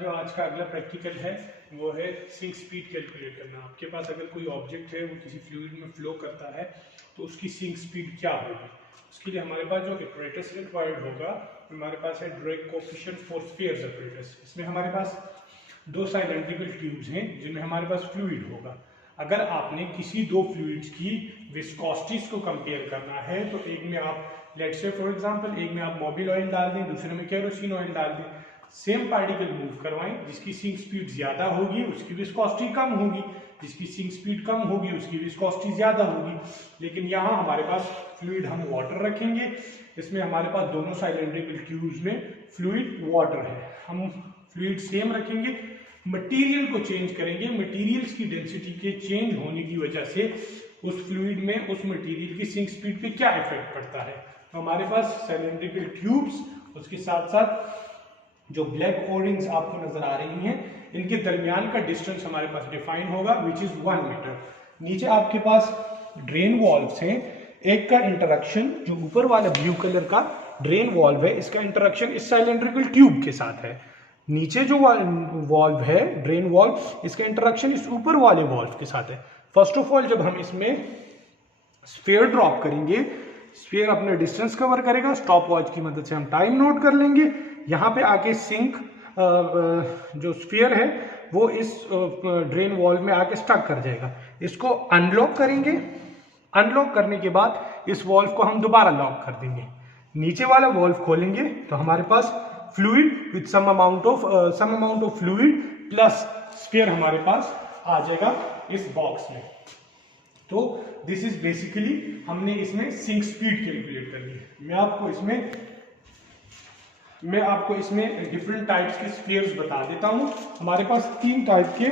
जो आज का अगला प्रैक्टिकल है वो है सिंक स्पीड कैलकुलेट करना। आपके पास अगर कोई ऑब्जेक्ट है वो किसी फ्लूइड में फ्लो करता है तो उसकी सिंक स्पीड क्या होगी। उसके लिए हमारे पास जो ऑपरेटर्स रिक्वायर्ड होगा, हमारे पास है drag coefficient for spheres operators. इसमें हमारे पास दो साइलेंड्रिकल ट्यूब्स हैं जिनमें हमारे पास फ्लूइड होगा। अगर आपने किसी दो फ्लूइड्स की विस्कोसिटीज को कंपेयर करना है तो एक में आप लेट्स से फॉर एग्जांपल एक में आप मोबिल ऑयल डाल दें, दूसरे में केरोसिन ऑयल डाल दें, सेम पार्टिकल मूव करवाएं, जिसकी सिंक स्पीड ज्यादा होगी उसकी विस्कोसिटी कम होगी, जिसकी सिंक स्पीड कम होगी उसकी विस्कोसिटी ज्यादा होगी। लेकिन यहाँ हमारे पास फ्लूइड हम वाटर रखेंगे, इसमें हमारे पास दोनों साइलेंड्रिकल ट्यूब्स में फ्लूइड वाटर है। हम फ्लूइड सेम रखेंगे, मटेरियल को चेंज करेंगे। मटेरियल्स की डेंसिटी के चेंज होने की वजह से उस फ्लूइड में उस मटेरियल की सिंक स्पीड पे क्या इफेक्ट पड़ता है। तो हमारे पास सिलेंड्रिकल ट्यूब्स, उसके साथ साथ जो ब्लैक ओ-रिंग्स आपको नजर आ रही हैं, इनके दरमियान का डिस्टेंस हमारे पास डिफाइन होगा विच इज 1 मीटर। नीचे आपके पास ड्रेन वॉल्व्स हैं। एक का इंटरेक्शन जो ऊपर वाला ब्लू कलर का ड्रेन वॉल्व है, इसका इंटरेक्शन इस सिलेंड्रिकल ट्यूब के साथ है। नीचे जो वॉल्व है ड्रेन वॉल्व, इसका इंटरेक्शन इस ऊपर वाले वॉल्व के साथ है। फर्स्ट ऑफ ऑल जब हम इसमें स्फीयर ड्रॉप करेंगे, स्फीयर अपने डिस्टेंस कवर करेगा, स्टॉप वॉच की मदद से हम टाइम नोट कर लेंगे। यहाँ पे आके सिंक जो स्फीयर है वो इस ड्रेन वॉल्व में आके स्टक कर जाएगा। इसको अनलॉक करेंगे, अनलॉक करने के बाद इस वॉल्व को हम दोबारा लॉक कर देंगे। नीचे वाला वॉल्व खोलेंगे तो हमारे पास fluid with some amount of fluid plus sphere हमारे पास आ जाएगा इस बॉक्स में। तो दिस इज बेसिकली हमने इसमें सिंक स्पीड कैलकुलेट करनी है। मैं आपको इसमें डिफरेंट टाइप्स के स्फीयर्स बता देता हूं। हमारे पास 3 टाइप के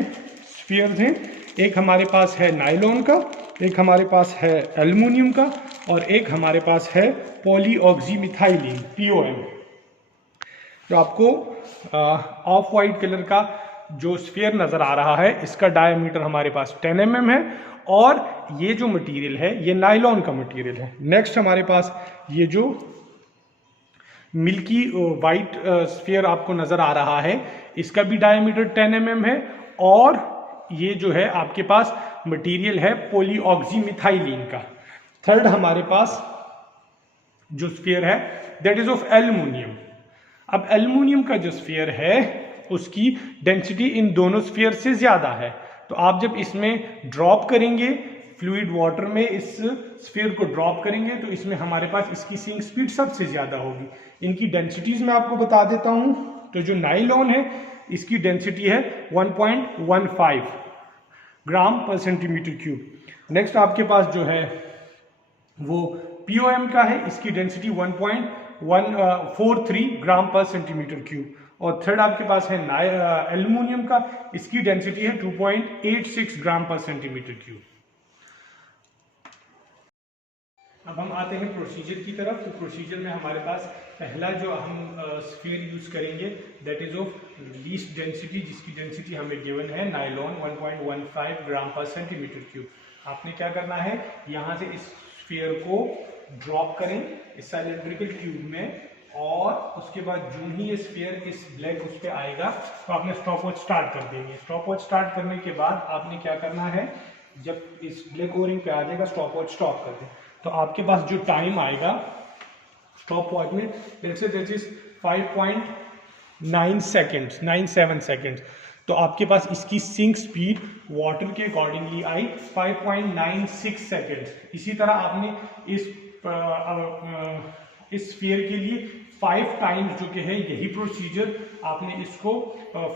स्फीयर्स हैं। एक हमारे पास है नायलॉन का, एक हमारे पास है एल्युमिनियम का और एक हमारे पास है पॉलीऑक्सीमिथाइलिन POM। जो आपको ऑफ वाइट कलर का जो स्फीयर नजर आ रहा है, इसका डायमीटर हमारे पास 10 mm है और ये जो मटेरियल है ये नायलॉन का मटेरियल है। नेक्स्ट हमारे पास ये जो मिल्की वाइट स्फीयर आपको नजर आ रहा है, इसका भी डायमीटर 10 mm है और ये जो है आपके पास मटेरियल है पॉलीऑक्सीमिथाइलिन का। थर्ड हमारे पास जो स्फीयर है दैट इज ऑफ एल्युमिनियम। अब एल्युमिनियम का जो स्फीयर है उसकी डेंसिटी इन दोनों स्फीयर से ज्यादा है। तो आप जब इसमें ड्रॉप करेंगे फ्लूइड वाटर में, इस स्फीयर को ड्रॉप करेंगे तो इसमें हमारे पास इसकी सिंक स्पीड सबसे ज्यादा होगी। इनकी डेंसिटीज मैं आपको बता देता हूं। तो जो नायलॉन है इसकी डेंसिटी है 1.15 ग्राम पर सेंटीमीटर क्यूब। नेक्स्ट आपके पास जो है वो POM का है, इसकी डेंसिटी 1.143 ग्राम पर सेंटीमीटर क्यूब। और थर्ड आपके पास है एल्युमिनियम का, इसकी डेंसिटी है 2.86 ग्राम पर सेंटीमीटर क्यूब। अब हम आते हैं प्रोसीजर की तरफ। तो प्रोसीजर में हमारे पास पहला जो हम स्फीयर यूज करेंगे that is of least density, जिसकी डेंसिटी हमें गिवन है नायलॉन 1.15 ग्राम पर सेंटीमीटर क्यूब। आपने क्या करना है, यहाँ से इस स्फीयर को ड्रॉप करें इस सिलेंड्रिकल ट्यूब में और उसके बाद जो ही ये स्फीयर इस ब्लैक उस पर आएगा तो आपने स्टॉप वॉच स्टार्ट कर देंगे। स्टॉप वॉच स्टार्ट करने के बाद आपने क्या करना है, जब इस ब्लैक ओरिंग पे आ जाएगा स्टॉप वॉच स्टॉप कर दें तो आपके पास जो टाइम आएगा स्टॉप वॉच में let's say that is 5.97 seconds. तो आपके पास इसकी सिंक स्पीड वाटर के अकॉर्डिंगली आई 5.96 सेकेंड्स। इसी तरह आपने इस स्फीयर के लिए 5 टाइम्स जो कि है यही प्रोसीजर आपने इसको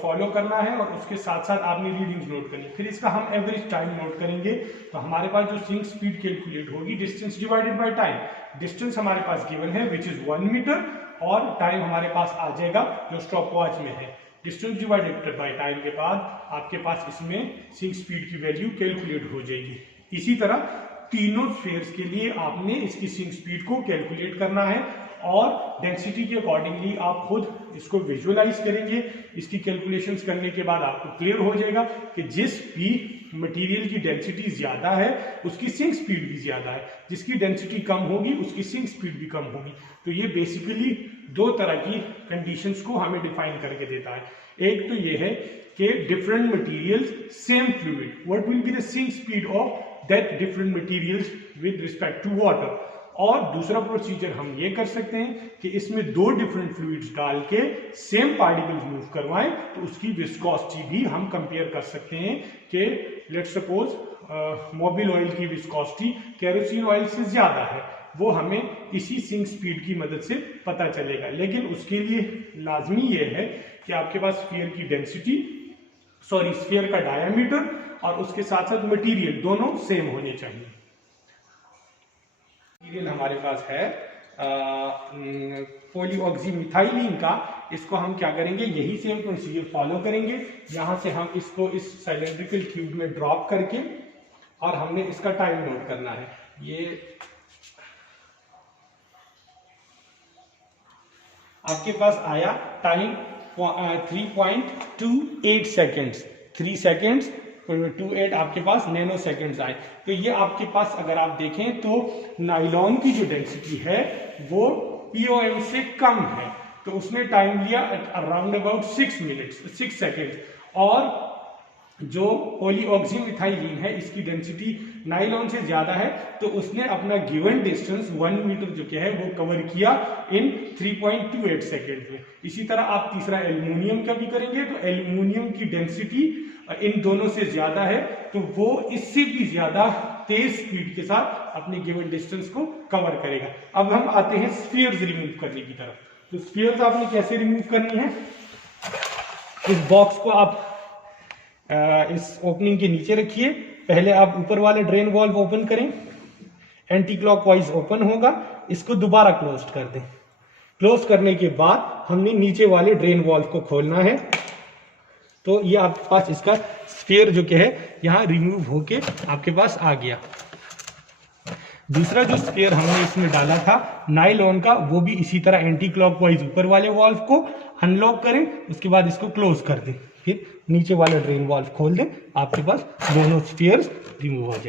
फॉलो करना है और उसके साथ साथ आपने रीडिंग्स नोट करनी है। फिर इसका हम एवरेज टाइम नोट करेंगे तो हमारे पास जो सिंक स्पीड कैलकुलेट होगी distance divided by time. Distance हमारे पास गिवन है विच इज 1 मीटर और टाइम हमारे पास आ जाएगा जो स्टॉप वॉच में है। डिस्टेंस डिवाइडेड बाय टाइम के बाद आपके पास इसमें सिंक स्पीड की वैल्यू कैलकुलेट हो जाएगी। इसी तरह तीनों स्फीयर्स के लिए आपने इसकी सिंक स्पीड को कैलकुलेट करना है और डेंसिटी के अकॉर्डिंगली आप खुद इसको विजुअलाइज करेंगे। इसकी कैलकुलेशंस करने के बाद आपको क्लियर हो जाएगा कि जिस भी मटेरियल की डेंसिटी ज्यादा है उसकी सिंक स्पीड भी ज्यादा है, जिसकी डेंसिटी कम होगी उसकी सिंक स्पीड भी कम होगी। तो ये बेसिकली दो तरह की कंडीशंस को हमें डिफाइन करके देता है। एक तो ये है कि different materials same fluid, what will be the sink speed of that different materials with respect to water. और दूसरा प्रोसीजर हम ये कर सकते हैं कि इसमें दो डिफरेंट फ्लूइड्स डाल के सेम पार्टिकल्स मूव करवाएं, तो उसकी विस्कोसिटी भी हम कंपेयर कर सकते हैं कि लेट्स सपोज मोबिल ऑयल की विस्कोसिटी केरोसिन ऑयल से ज्यादा है, वो हमें इसी सिंक स्पीड की मदद से पता चलेगा। लेकिन उसके लिए लाजमी ये है कि आपके पास स्फीयर की डेंसिटी, स्फीयर का डायामीटर और उसके साथ साथ मटेरियल दोनों सेम होने चाहिए। मटेरियल हमारे पास है पॉलीऑक्सीमिथाइलिन का। इसको हम क्या करेंगे, यही सेम प्रोसीजर फॉलो करेंगे। यहां से हम इसको इस सिलेंड्रिकल ट्यूब में ड्रॉप करके और हमने इसका टाइम नोट करना है। ये आपके पास आया टाइम 3.28 सेकेंड्स, 3 सेकेंड्स 28 आपके पास नैनो सेकेंड्स आए। तो ये आपके पास अगर आप देखें तो नायलॉन की जो डेंसिटी है वो POM से कम है, तो उसने टाइम लिया अराउंड अबाउट 6 सेकेंड्स। और जो पॉलीऑक्सीमिथाइलिन है इसकी डेंसिटी नायलॉन से ज्यादा है, तो उसने अपना गिवन डिस्टेंस 1 मीटर जो क्या है वो कवर किया इन 3.28 सेकेंड में। इसी तरह आप तीसरा एल्युमिनियम का भी करेंगे, तो एल्युमिनियम की डेंसिटी इन दोनों से ज्यादा है, तो वो इससे भी ज्यादा तेज स्पीड के साथ अपने गिवन डिस्टेंस को कवर करेगा। अब हम आते हैं स्फीयर्स रिमूव करने की तरफ। तो स्फीयर्स आपने कैसे रिमूव करनी है, इस बॉक्स को आप इस ओपनिंग के नीचे रखिए। पहले आप ऊपर वाले ड्रेन वॉल्व ओपन करें, एंटी क्लॉकवाइज ओपन होगा, इसको दोबारा क्लोज कर दें। क्लोज करने के बाद हमने नीचे वाले ड्रेन वॉल्व को खोलना है, तो ये आपके पास इसका स्फीयर जो क्या है यहाँ रिमूव होके आपके पास आ गया। दूसरा जो स्फीयर हमने इसमें डाला था नायलॉन का, वो भी इसी तरह एंटी क्लॉकवाइज ऊपर वाले वॉल्व को अनलॉक करें, उसके बाद इसको क्लोज कर दें, फिर नीचे वाला ड्रेन वॉल्व खोल दें, आपके पास दोनों स्फीयर्स रिमूव हो जाए।